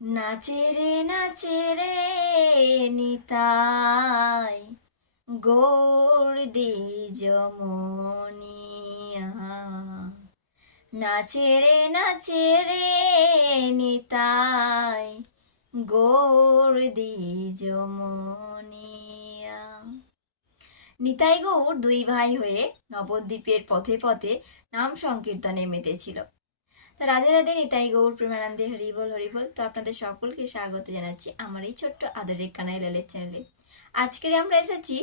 নাচে রে নিতাই গৌর দ্বিজমনিয়া। নাচে রে নিতাই গৌর দ্বিজমনিয়া। নিতাই গৌর দুই ভাই হয়ে নবদ্বীপের পথে পথে নাম সংকীর্তনে মেতেছিল। তো রাধে রাধে, নিতাই গৌর প্রেমানন্দে হরিবল হরিবল। তো আপনাদের সকলকে স্বাগত জানাচ্ছি আমার এই ছোট্ট আদরের কানাই লালের চ্যানেলে। আজকে আমরা এসেছি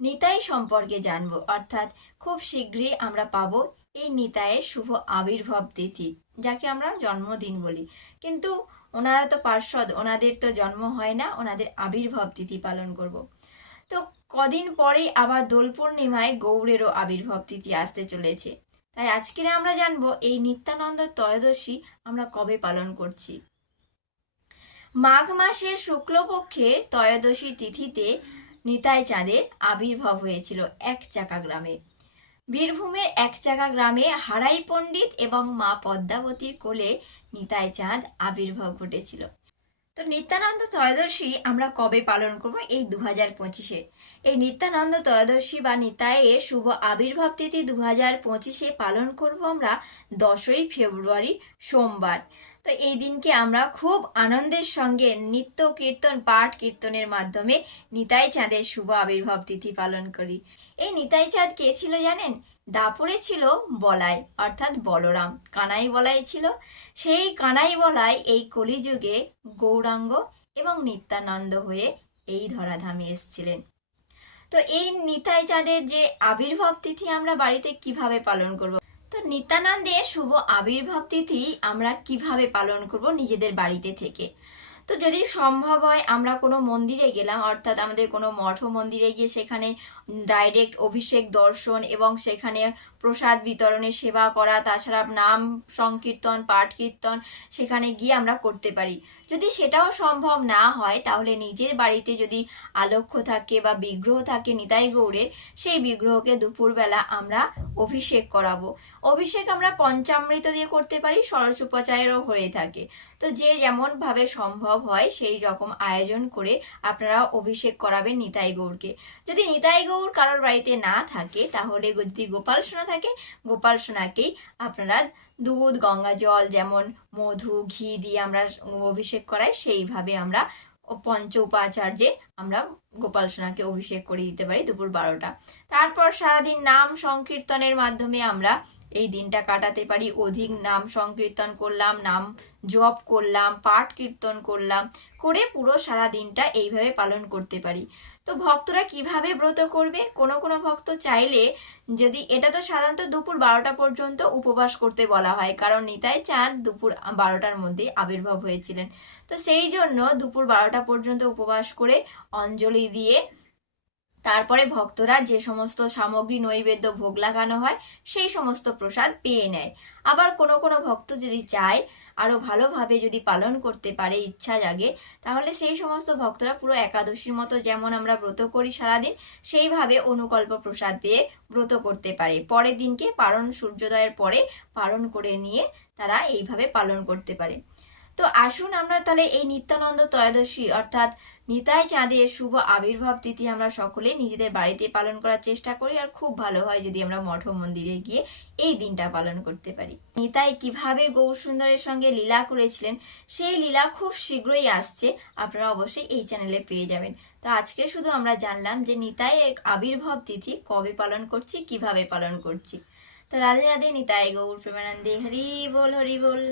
নিতাই সম্পর্কে জানবো, অর্থাৎ খুব শীঘ্রই আমরা পাবো এই নিতাইয়ের শুভ আবির্ভাব তিথি, যাকে আমরা জন্মদিন বলি। কিন্তু ওনারা তো পার্শ্বদ, ওনাদের তো জন্ম হয় না, ওনাদের আবির্ভাব তিথি পালন করব। তো কদিন পরেই আবার দোল পূর্ণিমায় গৌড়েরও আবির্ভাব তিথি আসতে চলেছে। তাই আজকে আমরা জানবো এই নিত্যানন্দ ত্রয়োদশী আমরা কবে পালন করছি। মাঘ মাসের শুক্লপক্ষের ত্রয়োদশী তিথিতে নিতাই চাঁদের আবির্ভাব হয়েছিল একচাকা গ্রামে। বীরভূমের একচাকা গ্রামে হারাই পণ্ডিত এবং মা পদ্মাবতীর কোলে নিতাই চাঁদ আবির্ভাব ঘটেছিল। তো নিত্যানন্দ ত্রয়োদশী আমরা কবে পালন করব? এই 2025-এ। এই নিত্যানন্দ ত্রয়োদশী বা নিতাইয়ের শুভ আবির্ভাব তিথি 2025-এ পালন করব আমরা 10ই ফেব্রুয়ারি সোমবার। তো এই দিনকে আমরা খুব আনন্দের সঙ্গে নিত্য কীর্তন পাঠ কীর্তনের মাধ্যমে নিতাই চাঁদের শুভ আবির্ভাব তিথি পালন করি। এই নিতাই চাঁদ কে ছিল জানেন? দাপরে ছিল বলাই, অর্থাৎ বলরাম। কানাই বলাই ছিল। সেই কানাই বলাই এই কলিযুগে গৌরাঙ্গ এবং নিত্যানন্দ হয়ে এই ধরাধামে এসেছিলেন। তো এই নিতাই চাঁদের যে আবির্ভাব তিথি আমরা বাড়িতে কিভাবে পালন করব? তো নিত্যানন্দের শুভ আবির্ভাব তিথি আমরা কিভাবে পালন করব নিজেদের বাড়িতে থেকে? তো যদি সম্ভব হয় আমরা কোনো মন্দিরে গেলাম, অর্থাৎ আমাদের কোনো মঠ মন্দিরে গিয়ে সেখানে ডাইরেক্ট অভিষেক দর্শন এবং সেখানে প্রসাদ বিতরণের সেবা করা, তাছাড়া নাম সংকীর্তন পাঠ কীর্তন সেখানে গিয়ে আমরা করতে পারি। যদি সেটাও সম্ভব না হয় তাহলে নিজের বাড়িতে যদি আলক্ষ্য থাকে বা বিগ্রহ থাকে নিতাই গৌড়ের, সেই বিগ্রহকে দুপুরবেলা আমরা অভিষেক করাবো। অভিষেক আমরা পঞ্চামৃত দিয়ে করতে পারি, ষোড়শোপচারেরও হয়ে থাকে। তো যে যেমন ভাবে সম্ভব হয় সেই রকম আয়োজন করে আপনারা অভিষেক করাবেন নিতাই গৌরকে। যদি নিতাই গৌর কারোর বাড়িতে না থাকে তাহলে যদি গোপাল সোনা থাকে, গোপাল সোনাকেই আপনারা দুধ গঙ্গা জল যেমন মধু ঘি দিয়ে আমরা অভিষেক করাই, সেইভাবে আমরা পঞ্চ উপাচার্যে আমরা গোপাল সোনাকে অভিষেক করে দিতে পারি দুপুর 12টা। তারপর সারাদিন নাম সংকীর্তনের মাধ্যমে আমরা এই দিনটা কাটাতে পারি। অধিক নাম সংকীর্তন করলাম, নাম জপ করলাম, পাঠ কীর্তন করলাম, করে পুরো সারা দিনটা এইভাবে পালন করতে পারি। তো ভক্তরা কিভাবে ব্রত করবে? কোনো কোনো ভক্ত চাইলে, যদি এটা তো সাধারণত দুপুর 12টা পর্যন্ত উপবাস করতে বলা হয়, কারণ নিতাই চাঁদ দুপুর 12টার মধ্যে আবির্ভাব হয়েছিলেন। তো সেই জন্য দুপুর 12টা পর্যন্ত উপবাস করে অঞ্জলি দিয়ে তারপরে ভক্তরা যে সমস্ত সামগ্রী নৈবেদ্য ভোগ লাগানো হয় সেই সমস্ত প্রসাদ পেয়ে নেয়। আবার কোনো কোনো ভক্ত যদি চায় আরো ভালোভাবে যদি পালন করতে পারে, ইচ্ছা জাগে, তাহলে সেই সমস্ত ভক্তরা পুরো একাদশীর মতো যেমন আমরা ব্রত করি সারাদিন, সেইভাবে অনুকল্প প্রসাদ পেয়ে ব্রত করতে পারে। পরের দিনকে পারণ, সূর্যোদয়ের পরে পারণ করে নিয়ে তারা এইভাবে পালন করতে পারে। তো আসুন আমরা তাহলে এই নিত্যানন্দ ত্রয়োদশী অর্থাৎ নিতাই চাঁদের শুভ আবির্ভাব তিথি আমরা সকলে নিজেদের বাড়িতে পালন করার চেষ্টা করি। আর খুব ভালো হয় যদি আমরা মঠ মন্দিরে গিয়ে এই দিনটা পালন করতে পারি। নিতাই কিভাবে গৌর সুন্দরের সঙ্গে লীলা করেছিলেন সেই লীলা খুব শীঘ্রই আসছে, আপনারা অবশ্যই এই চ্যানেলে পেয়ে যাবেন। তো আজকে শুধু আমরা জানলাম যে নিতাইয়ের আবির্ভাব তিথি কবে পালন করছি, কিভাবে পালন করছি। তো রাধে রাধে, নিতাই গৌর প্রেমানন্দে হরি বল হরি বল।